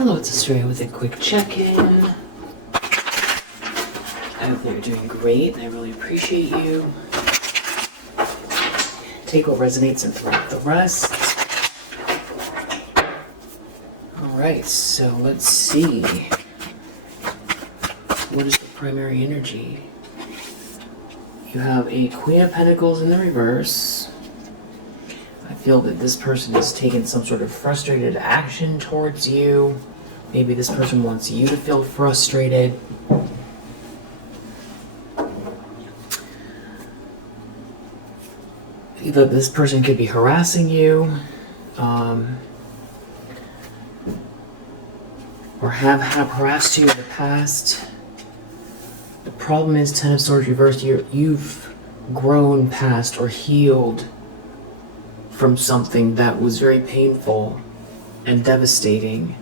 Hello, it's Australia with a quick check-in. I hope that you're doing great. I really appreciate you. Take what resonates and throw out the rest. Alright, so let's see. What is the primary energy? You have a Queen of Pentacles in the reverse. I feel that this person has taken some sort of frustrated action towards you. Maybe this person wants you to feel frustrated. Either this person could be harassing you, or have harassed you in the past. The problem is, Ten of Swords reversed, you've grown past or healed from something that was very painful and devastating,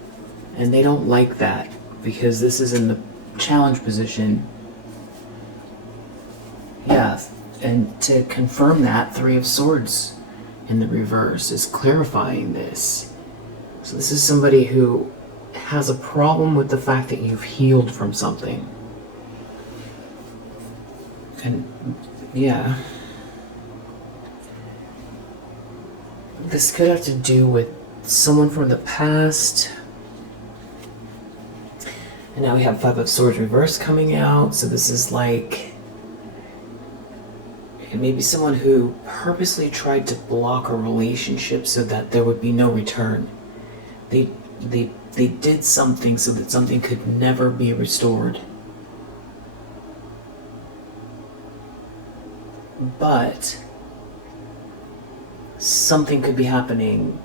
and they don't like that because this is in the challenge position. Yeah, and to confirm that, Three of Swords in the reverse is clarifying this. So this is somebody who has a problem with the fact that you've healed from something. And yeah, this could have to do with someone from the past. And now we have Five of Swords reverse coming out. So this is like maybe someone who purposely tried to block a relationship so that there would be no return. They did something so that something could never be restored. But something could be happening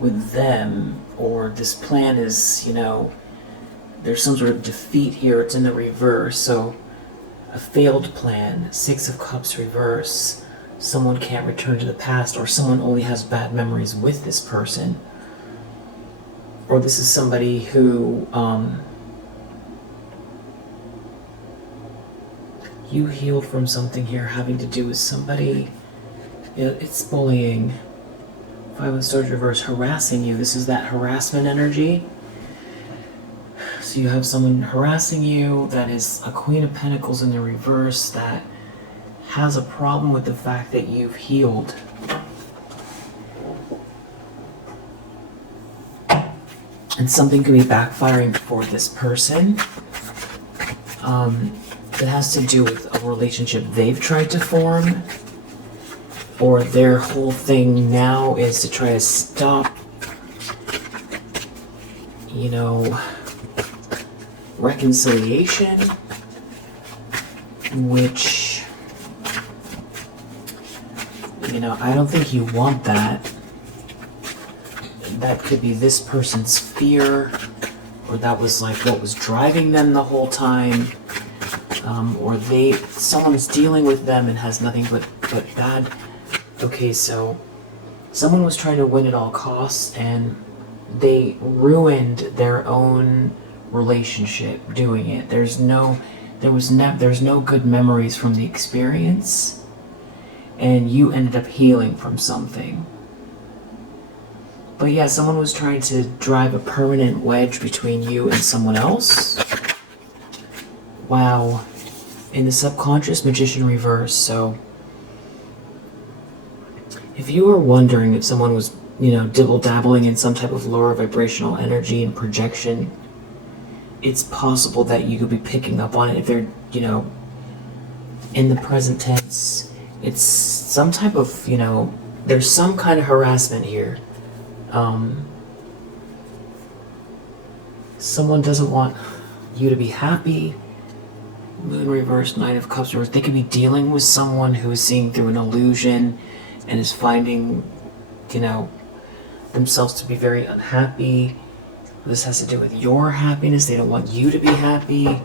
with them, or this plan is, there's some sort of defeat here. It's in the reverse, so a failed plan. Six of Cups reverse. Someone can't return to the past, or someone only has bad memories with this person. Or this is somebody who you healed from something here having to do with somebody. It's bullying. Five of Swords reverse, harassing you. This is that harassment energy. So you have someone harassing you that is a Queen of Pentacles in the reverse that has a problem with the fact that you've healed. And something could be backfiring for this person. It has to do with a relationship they've tried to form, or their whole thing now is to try to stop, reconciliation, which, I don't think you want that. That could be this person's fear, or that was like what was driving them the whole time. Or someone's dealing with them and has nothing but bad. Okay, so someone was trying to win at all costs, and they ruined their own relationship doing it. There's no good memories from the experience, and you ended up healing from something. But yeah, someone was trying to drive a permanent wedge between you and someone else. Wow. In the subconscious, Magician reverse. So if you were wondering if someone was, dibble-dabbling in some type of lower vibrational energy and projection, it's possible that you could be picking up on it. If they're, in the present tense, it's some type of, there's some kind of harassment here. Someone doesn't want you to be happy. Moon reverse, Nine of Cups reverse. They could be dealing with someone who is seeing through an illusion and is finding, themselves to be very unhappy. This has to do with your happiness. They don't want you to be happy.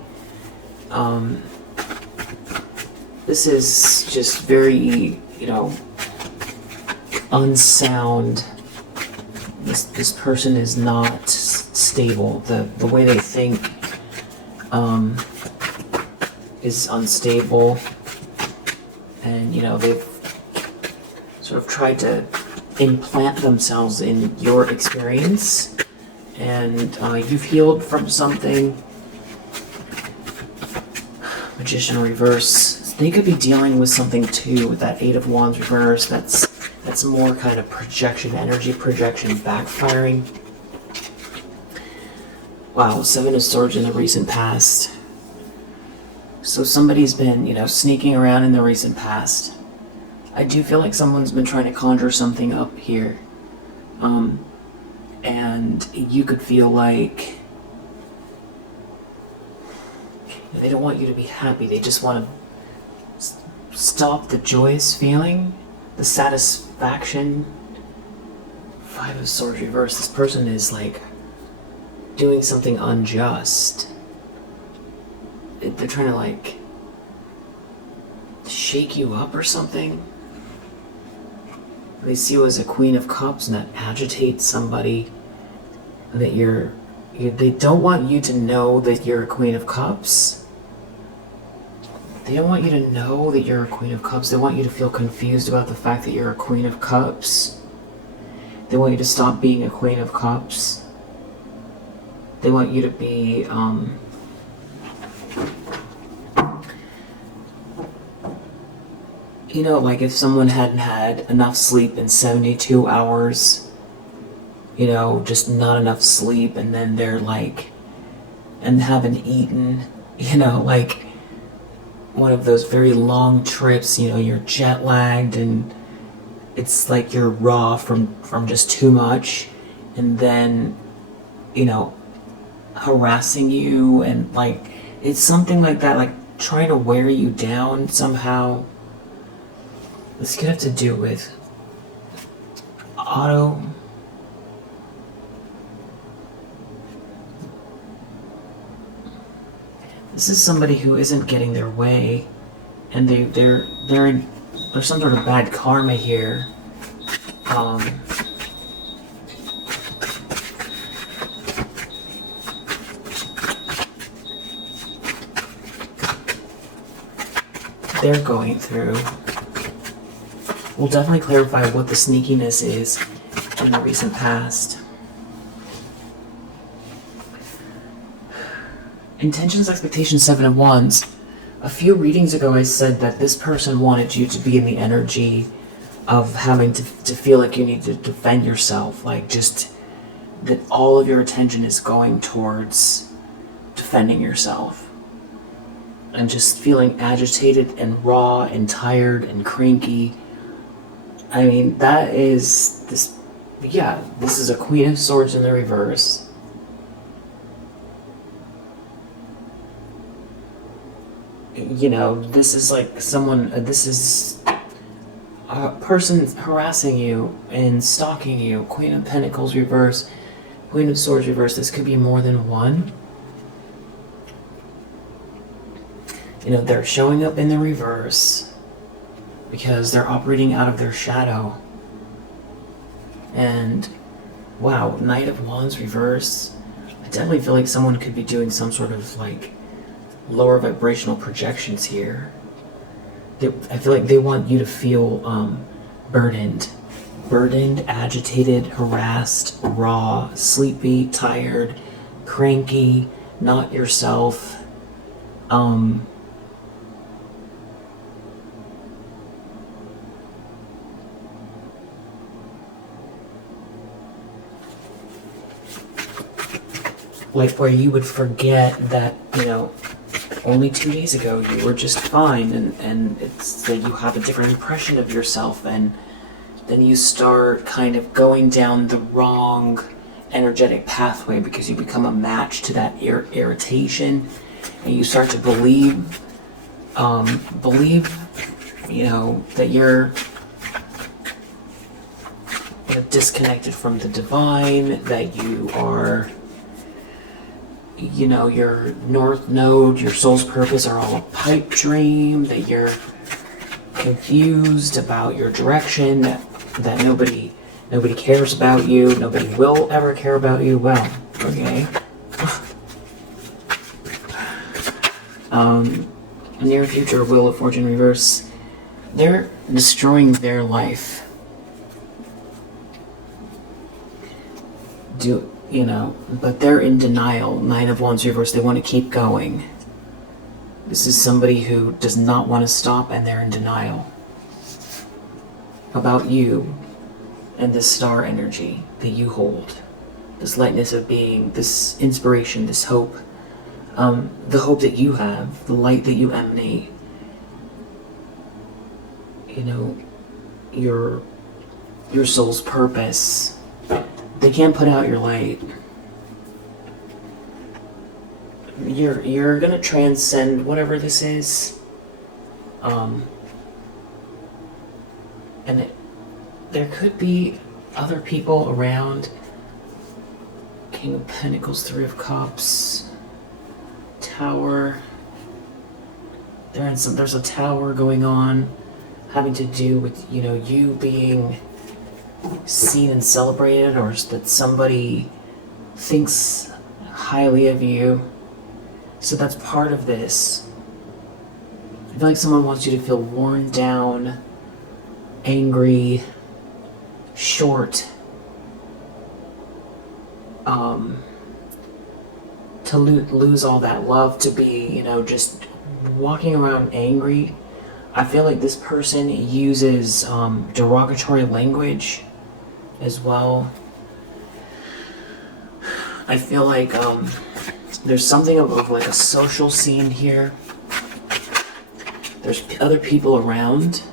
This is just very, unsound. This person is not stable. The way they think is unstable, and they've sort of tried to implant themselves in your experience, and you've healed from something. Magician reverse. They could be dealing with something too with that Eight of Wands reverse. That's more kind of projection, energy projection backfiring. Wow, Seven of Swords in the recent past. So somebody's been, sneaking around in the recent past. I do feel like someone's been trying to conjure something up here. And you could feel like they don't want you to be happy. They just want to stop the joyous feeling, the satisfaction. Five of Swords reverse. This person is like doing something unjust. They're trying to like shake you up or something. They see you as a Queen of Cups, and that agitates somebody. That they don't want you to know that you're a Queen of Cups. They don't want you to know that you're a Queen of Cups. They want you to feel confused about the fact that you're a Queen of Cups. They want you to stop being a Queen of Cups. They want you to be, like if someone hadn't had enough sleep in 72 hours, just not enough sleep, and then they're like, and haven't eaten, like one of those very long trips, you're jet lagged and it's like you're raw from just too much, and then, harassing you, and like, it's something like that, like trying to wear you down somehow. This could have to do with auto. This is somebody who isn't getting their way, and there's some sort of bad karma here. They're going through. We'll definitely clarify what the sneakiness is in the recent past. Intentions, expectations, Seven of Wands. A few readings ago I said that this person wanted you to be in the energy of having to feel like you need to defend yourself, like just that all of your attention is going towards defending yourself. And just feeling agitated and raw and tired and cranky. I mean, that is this, this is a Queen of Swords in the reverse. This is like someone, this is a person harassing you and stalking you. Queen of Pentacles reverse, Queen of Swords reverse. This could be more than one. They're showing up in the reverse because they're operating out of their shadow. And wow, Knight of Wands reverse. I definitely feel like someone could be doing some sort of like lower vibrational projections here. I feel like they want you to feel burdened, agitated, harassed, raw, sleepy, tired, cranky, not yourself. Like where you would forget that, only 2 days ago you were just fine, and it's that you have a different impression of yourself, and then you start kind of going down the wrong energetic pathway because you become a match to that irritation, and you start to believe, that you're disconnected from the divine, that you are, your north node, your soul's purpose are all a pipe dream, that you're confused about your direction, that nobody cares about you, nobody will ever care about you. Well, okay. Near future, Wheel of Fortune reverse. They're destroying their life. but they're in denial. Nine of Wands reversed. They want to keep going. This is somebody who does not want to stop, and they're in denial about you and this star energy that you hold. This lightness of being, this inspiration, this hope. The hope that you have, the light that you emanate. Your soul's purpose. They can't put out your light. You're gonna transcend whatever this is. And there could be other people around. King of Pentacles, Three of Cups, Tower. There's a tower going on, having to do with you being seen and celebrated, or that somebody thinks highly of you. So that's part of this. I feel like someone wants you to feel worn down, angry, short, to lose all that love, to be, just walking around angry. I feel like this person uses derogatory language as well. I feel like there's something of like a social scene here. There's other people around.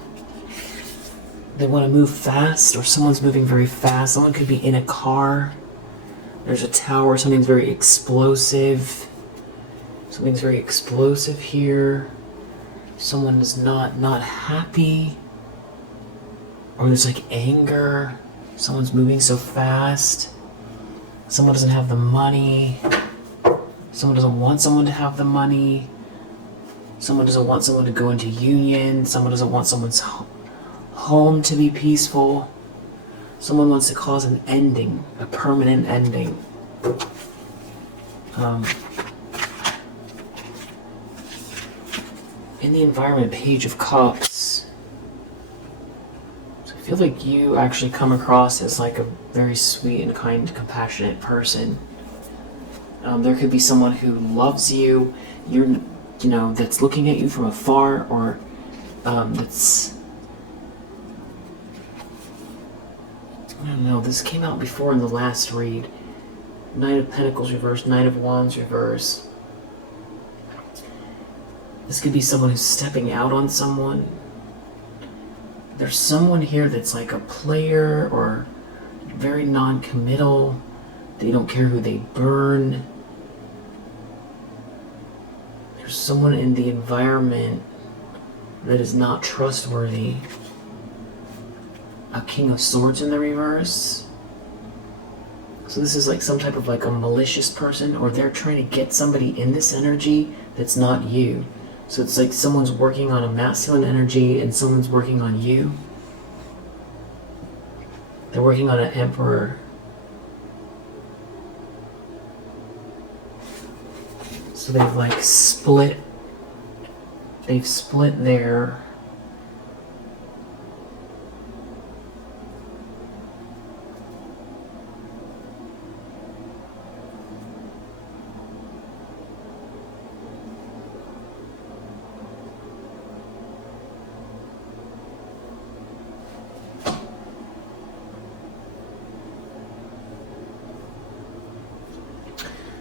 They want to move fast, or someone's moving very fast. Someone could be in a car. There's a tower. Something's very explosive. Something's very explosive here. Someone is not happy. Or there's like anger. Someone's moving so fast. Someone doesn't have the money. Someone doesn't want someone to have the money. Someone doesn't want someone to go into union. Someone doesn't want someone's home to be peaceful. Someone wants to cause an ending, a permanent ending. In the environment, Page of Cups. So I feel like you actually come across as like a very sweet and kind, compassionate person. There could be someone who loves you, that's looking at you from afar, or that's... I don't know, this came out before in the last read. Knight of Pentacles reverse, Knight of Wands reverse. This could be someone who's stepping out on someone. There's someone here that's like a player or very non-committal. They don't care who they burn. There's someone in the environment that is not trustworthy. A King of Swords in the reverse. So this is like some type of like a malicious person, or they're trying to get somebody in this energy that's not you. So it's like someone's working on a masculine energy and someone's working on you. They're working on an Emperor. So they've like split. They've split their...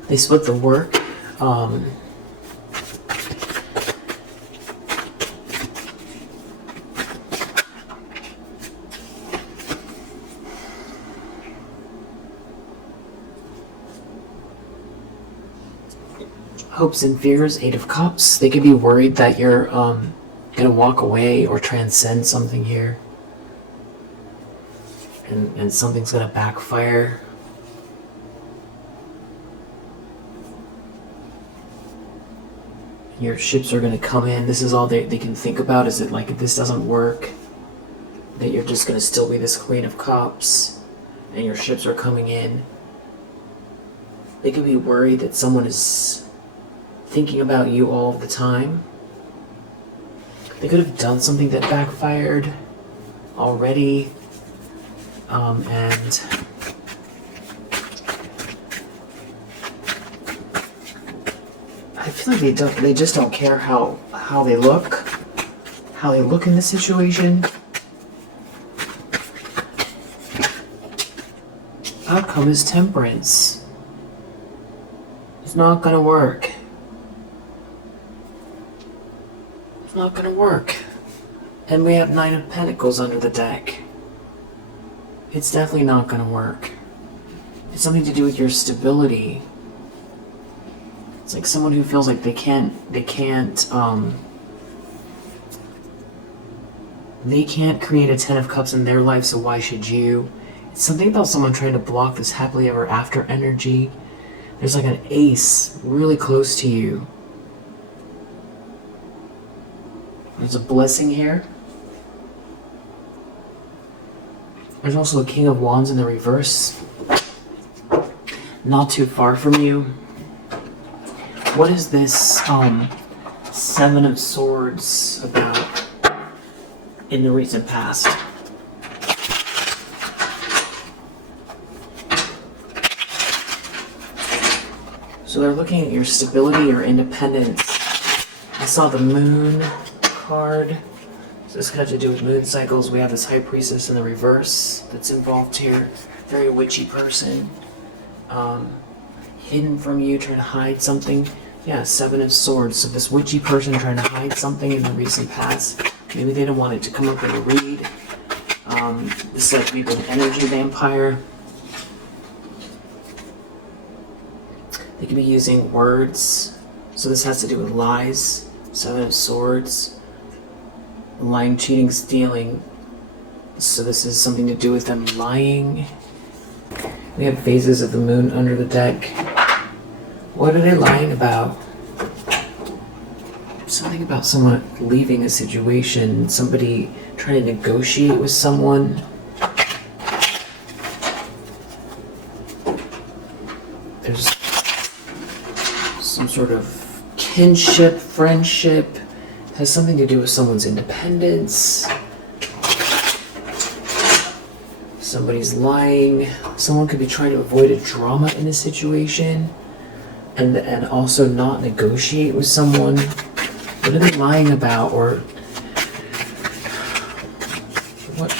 They split the work. Hopes and fears, Eight of Cups. They could be worried that you're gonna walk away or transcend something here, and something's gonna backfire. Your ships are going to come in. This is all they can think about, is that like if this doesn't work, that you're just going to still be this Queen of Cups and your ships are coming in. They could be worried that someone is thinking about you all the time. They could have done something that backfired already. And I feel like they just don't care how they look in this situation. Outcome is temperance. It's not gonna work. It's not gonna work. And we have 9 of Pentacles under the deck. It's definitely not gonna work. It's something to do with your stability. It's like someone who feels like they can't create a 10 of Cups in their life, so why should you? It's something about someone trying to block this happily ever after energy. There's like an ace really close to you. There's a blessing here. There's also a King of Wands in the reverse. Not too far from you. What is this 7 of Swords about in the recent past? So they're looking at your stability, your independence. I saw the Moon card. So this could have to do with moon cycles. We have this High Priestess in the reverse that's involved here. Very witchy person. Hidden from you, trying to hide something. Yeah, 7 of Swords. So this witchy person trying to hide something in the recent past. Maybe they didn't want it to come up in a read. This could be an energy vampire. They could be using words. So this has to do with lies. 7 of Swords. Lying, cheating, stealing. So this is something to do with them lying. We have phases of the Moon under the deck. What are they lying about? Something about someone leaving a situation, somebody trying to negotiate with someone. There's some sort of kinship, friendship, has something to do with someone's independence. Somebody's lying. Someone could be trying to avoid a drama in a situation and also not negotiate with someone. What are they lying about? Or what?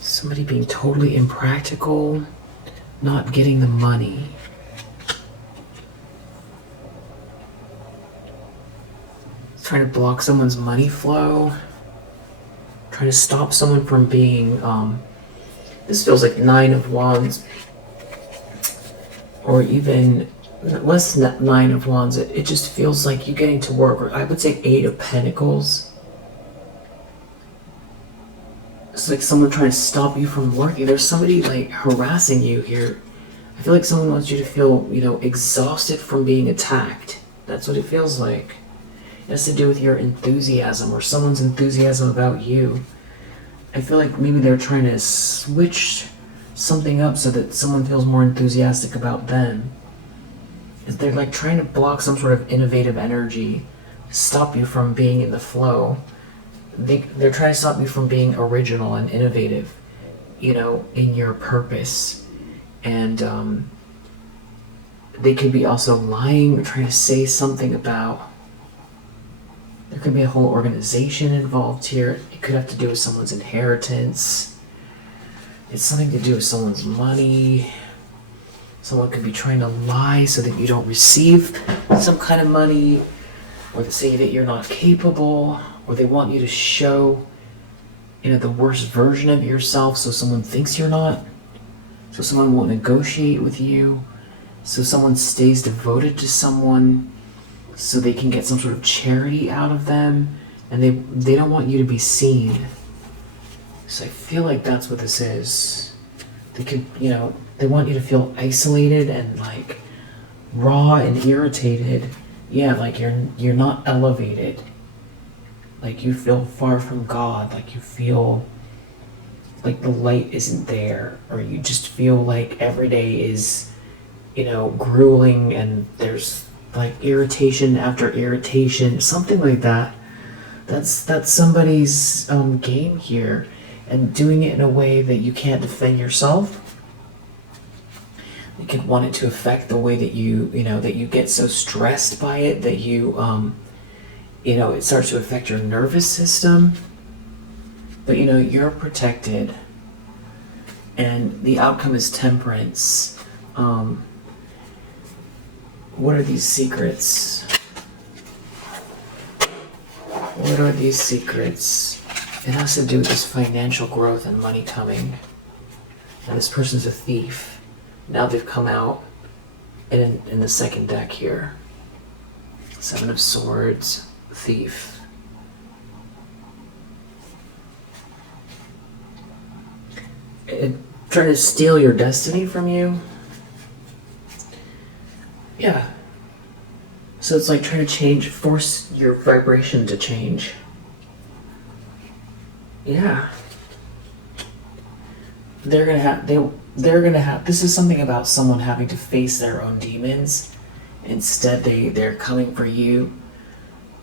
Somebody being totally impractical, not getting the money. Trying to block someone's money flow. Trying to stop someone from being, this feels like 9 of Wands. Or even less than 9 of Wands. It just feels like you getting to work. Or I would say 8 of Pentacles. It's like someone trying to stop you from working. There's somebody like harassing you here. I feel like someone wants you to feel, exhausted from being attacked. That's what it feels like. It has to do with your enthusiasm or someone's enthusiasm about you. I feel like maybe they're trying to switch something up so that someone feels more enthusiastic about them. They're like trying to block some sort of innovative energy, stop you from being in the flow. They're trying to stop you from being original and innovative, in your purpose. And they could be also lying or trying to say something about. There could be a whole organization involved here. It could have to do with someone's inheritance. It's something to do with someone's money. Someone could be trying to lie so that you don't receive some kind of money, or to say that you're not capable, or they want you to show, the worst version of yourself so someone thinks you're not. So someone won't negotiate with you. So someone stays devoted to someone so they can get some sort of charity out of them, and they don't want you to be seen. So I feel like that's what this is. They could, they want you to feel isolated and like raw and irritated. Yeah, like you're not elevated. Like you feel far from God, like you feel like the light isn't there, or you just feel like every day is, grueling and there's like irritation after irritation, something like that. That's somebody's game here, and doing it in a way that you can't defend yourself. You could want it to affect the way that that you get so stressed by it that it starts to affect your nervous system. But you're protected, and the outcome is temperance. What are these secrets? What are these secrets? It has to do with this financial growth and money coming. And this person's a thief. Now they've come out in the second deck here. 7 of Swords, thief. Trying to steal your destiny from you. Yeah. So it's like trying to force your vibration to change. Yeah. They're gonna have, this is something about someone having to face their own demons. Instead, they're coming for you.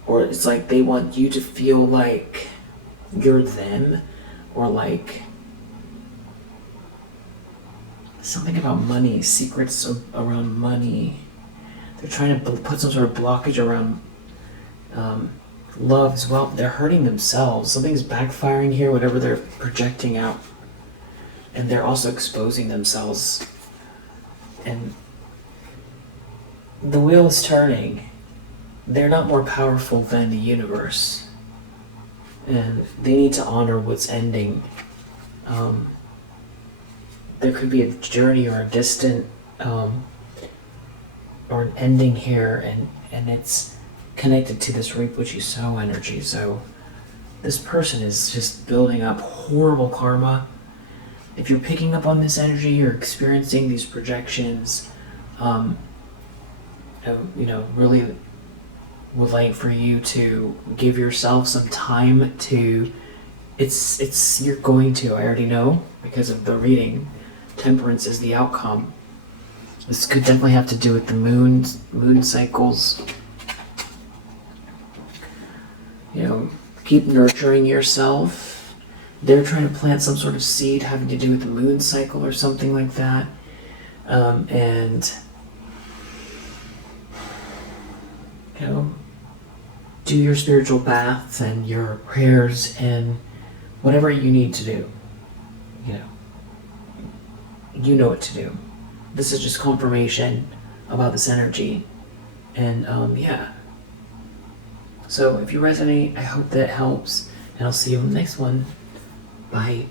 Or it's like they want you to feel like you're them. Or like something about money, secrets around money. They're trying to put some sort of blockage around love as well. They're hurting themselves. Something's backfiring here, whatever they're projecting out. And they're also exposing themselves. And the wheel is turning. They're not more powerful than the universe. And they need to honor what's ending. There could be a journey or a distant or an ending here, and it's connected to this reap what you sow energy. So this person is just building up horrible karma. If you're picking up on this energy, you're experiencing these projections, really would like for you to give yourself some time to, you're going to, I already know, because of the reading, temperance is the outcome. This could definitely have to do with the moon cycles. Keep nurturing yourself. They're trying to plant some sort of seed having to do with the moon cycle or something like that. And do your spiritual baths and your prayers and whatever you need to do. You know what to do. This is just confirmation about this energy. And yeah. So if you resonate, I hope that helps. And I'll see you in the next one. Bye.